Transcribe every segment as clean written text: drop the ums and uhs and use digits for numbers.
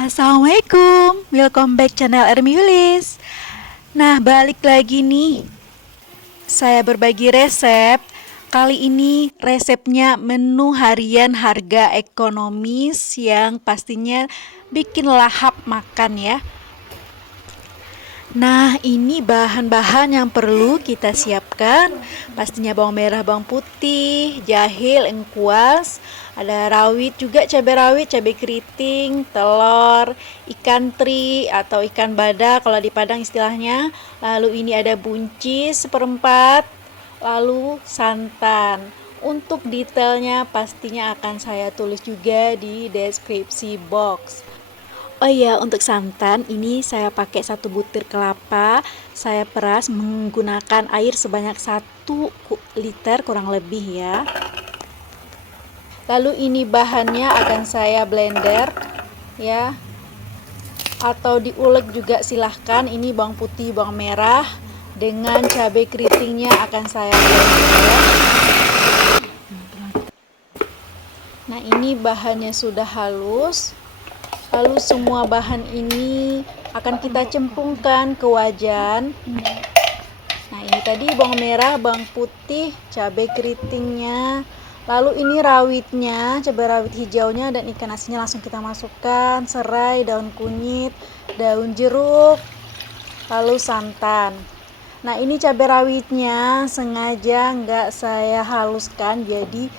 Assalamualaikum, welcome back channel Ermi Yulis. Nah, balik lagi nih. Saya berbagi resep. Kali ini resepnya menu harian harga ekonomis yang pastinya bikin lahap makan ya. Nah, ini bahan-bahan yang perlu kita siapkan. Pastinya bawang merah, bawang putih, jahe, lengkuas, ada rawit juga, cabai rawit, cabai keriting, telur, ikan teri atau ikan bada kalau di Padang istilahnya. Lalu ini ada buncis seperempat, lalu santan. Untuk detailnya pastinya akan saya tulis juga di deskripsi box. Oh iya, untuk santan ini saya pakai 1 butir kelapa. Saya peras menggunakan air sebanyak 1 liter kurang lebih ya. Lalu ini bahannya akan saya blender ya, atau diulek juga silahkan. Ini bawang putih, bawang merah dengan cabai keritingnya akan saya blender. Nah, ini bahannya sudah halus. Lalu semua bahan ini akan kita cemplungkan ke wajan. Nah, ini tadi bawang merah, bawang putih, cabai keritingnya. Lalu ini rawitnya, cabai rawit hijaunya dan ikan asinnya langsung kita masukkan. Serai, daun kunyit, daun jeruk, lalu santan. Nah, ini cabai rawitnya sengaja nggak saya haluskan, jadi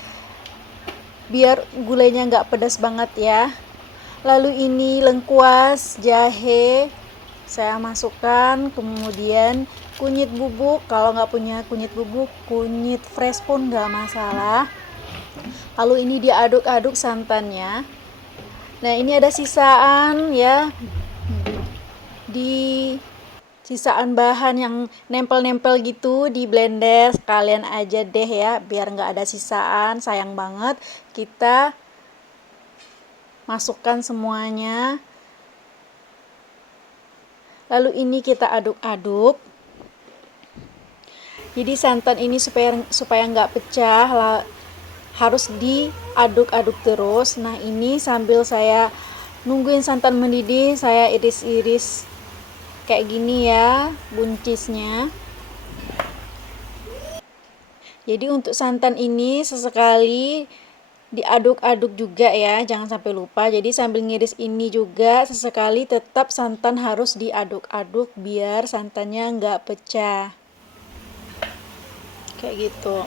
biar gulainya nggak pedas banget ya. Lalu ini lengkuas, jahe saya masukkan, kemudian kunyit bubuk. Kalau nggak punya kunyit bubuk, kunyit fresh pun nggak masalah. Lalu ini diaduk-aduk santannya. Nah, ini ada sisaan ya, di sisaan bahan yang nempel-nempel gitu di blender, sekalian aja deh ya, biar nggak ada sisaan, sayang banget. Kita masukkan semuanya. Lalu ini kita aduk-aduk. Jadi santan ini supaya nggak pecah harus diaduk-aduk terus. Nah, ini sambil saya nungguin santan mendidih, saya iris-iris kayak gini ya buncisnya. Jadi untuk santan ini sesekali diaduk-aduk juga ya, jangan sampai lupa. Jadi sambil ngiris ini juga sesekali tetap santan harus diaduk-aduk biar santannya nggak pecah kayak gitu.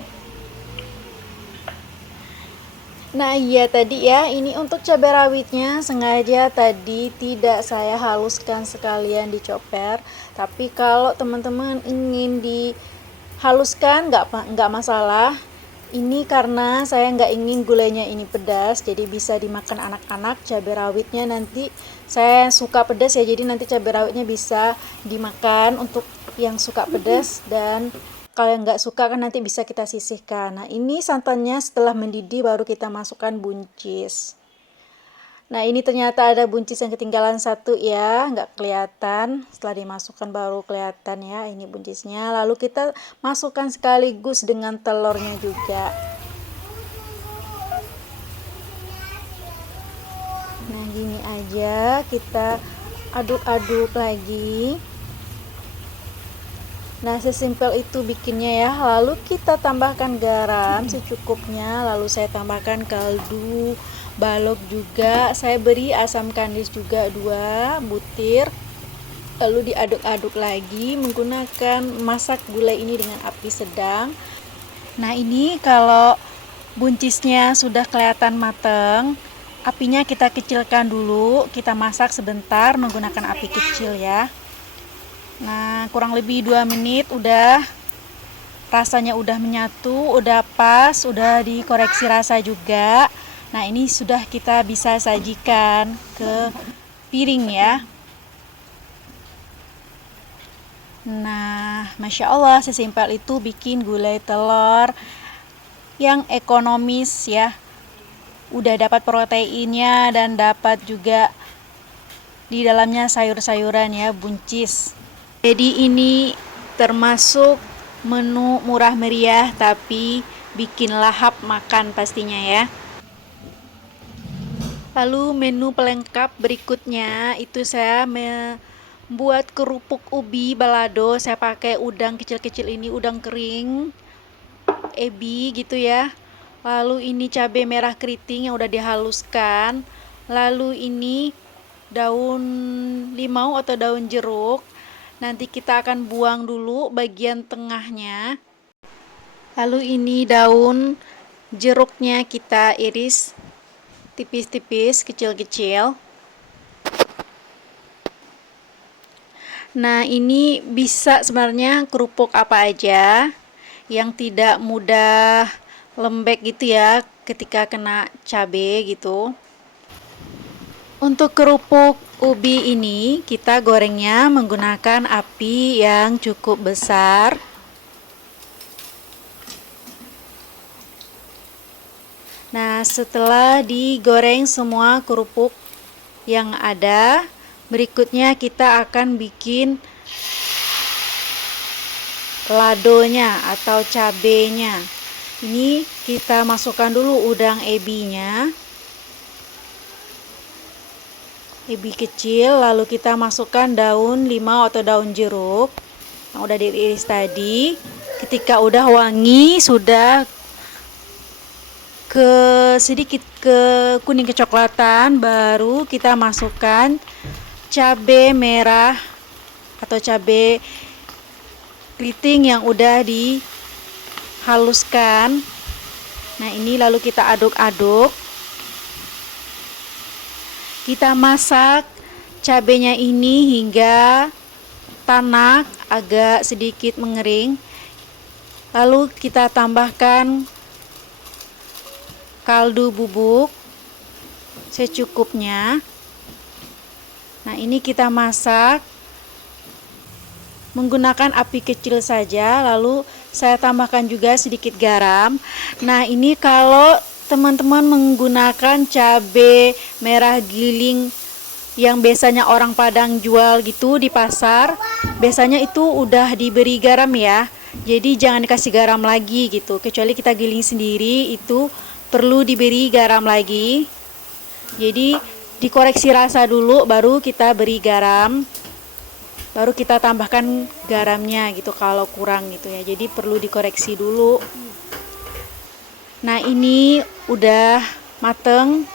Nah iya tadi ya, ini untuk cabai rawitnya sengaja tadi tidak saya haluskan sekalian dicoper. Tapi kalau teman-teman ingin dihaluskan nggak masalah. Ini karena saya nggak ingin gulainya ini pedas, jadi bisa dimakan anak-anak. Cabai rawitnya nanti saya suka pedas ya, jadi nanti cabai rawitnya bisa dimakan untuk yang suka pedas, dan kalau yang nggak suka kan nanti bisa kita sisihkan. Nah, ini santannya setelah mendidih baru kita masukkan buncis. Nah, ini ternyata ada buncis yang ketinggalan 1 ya, nggak kelihatan. Setelah dimasukkan baru kelihatan ya, ini buncisnya. Lalu kita masukkan sekaligus dengan telurnya juga. Nah, gini aja kita aduk-aduk lagi. Nah, sesimpel itu bikinnya ya. Lalu kita tambahkan garam secukupnya. Lalu saya tambahkan kaldu balok juga. Saya beri asam kandis juga 2 butir. Lalu diaduk-aduk lagi menggunakan masak gulai ini dengan api sedang. Nah, ini kalau buncisnya sudah kelihatan mateng, apinya kita kecilkan dulu. Kita masak sebentar menggunakan api kecil ya. Nah, kurang lebih 2 menit udah rasanya udah menyatu, udah pas, udah dikoreksi rasa juga. Nah, ini sudah kita bisa sajikan ke piring ya. Nah, Masya Allah, sesimpel itu bikin gulai telur yang ekonomis ya. Udah dapat proteinnya dan dapat juga di dalamnya sayur-sayuran ya, buncis. Jadi ini termasuk menu murah meriah tapi bikin lahap makan pastinya ya. Lalu menu pelengkap berikutnya itu saya membuat kerupuk ubi balado. Saya pakai udang kecil-kecil ini, udang kering, ebi gitu ya. Lalu ini cabai merah keriting yang udah dihaluskan. Lalu ini daun limau atau daun jeruk. Nanti kita akan buang dulu bagian tengahnya. Lalu ini daun jeruknya kita iris tipis-tipis, kecil-kecil. Nah, ini bisa sebenarnya kerupuk apa aja yang tidak mudah lembek gitu ya ketika kena cabai gitu. Untuk kerupuk ubi ini kita gorengnya menggunakan api yang cukup besar. Nah, setelah digoreng semua kerupuk yang ada, berikutnya kita akan bikin ladonya atau cabenya. Ini kita masukkan dulu udang ebinya, ebi kecil, lalu kita masukkan daun limau atau daun jeruk yang udah diiris tadi. Ketika udah wangi, sudah sedikit ke kuning kecoklatan, baru kita masukkan cabai merah atau cabai keriting yang udah dihaluskan. Nah, ini lalu kita aduk-aduk. Kita masak cabenya ini hingga tanak agak sedikit mengering. Lalu kita tambahkan kaldu bubuk secukupnya. Nah, ini kita masak menggunakan api kecil saja, lalu saya tambahkan juga sedikit garam. Nah, ini kalau teman-teman menggunakan cabai merah giling yang biasanya orang Padang jual gitu di pasar, biasanya itu udah diberi garam ya. Jadi jangan dikasih garam lagi gitu, kecuali kita giling sendiri itu perlu diberi garam lagi. Jadi dikoreksi rasa dulu baru kita beri garam. Baru kita tambahkan garamnya gitu kalau kurang gitu ya. Jadi perlu dikoreksi dulu. Nah, ini udah mateng,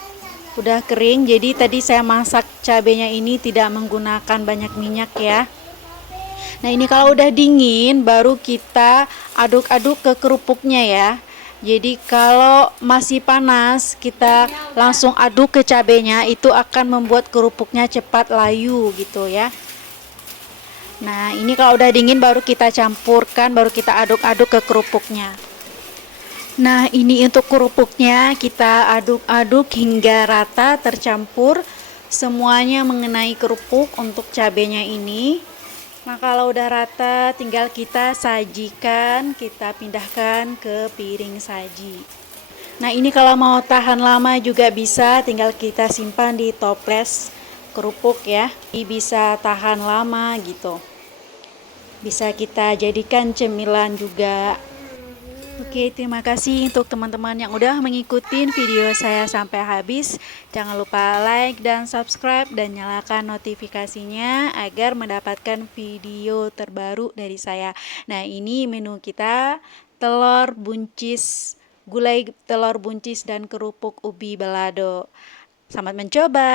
udah kering. Jadi tadi saya masak cabenya ini tidak menggunakan banyak minyak ya. Nah, ini kalau udah dingin baru kita aduk-aduk ke kerupuknya ya. Jadi kalau masih panas kita langsung aduk ke cabenya, itu akan membuat kerupuknya cepat layu gitu ya. Nah, ini kalau udah dingin baru kita campurkan, baru kita aduk-aduk ke kerupuknya. Nah, ini untuk kerupuknya kita aduk-aduk hingga rata tercampur semuanya mengenai kerupuk untuk cabenya ini. Nah, kalau udah rata tinggal kita sajikan, kita pindahkan ke piring saji. Nah, ini kalau mau tahan lama juga bisa, tinggal kita simpan di toples kerupuk ya. Ini bisa tahan lama gitu. Bisa kita jadikan cemilan juga. Oke, terima kasih untuk teman-teman yang udah mengikuti video saya sampai habis. Jangan lupa like dan subscribe dan nyalakan notifikasinya agar mendapatkan video terbaru dari saya. Nah, ini menu kita, telur buncis, gulai telur buncis dan kerupuk ubi balado. Selamat mencoba.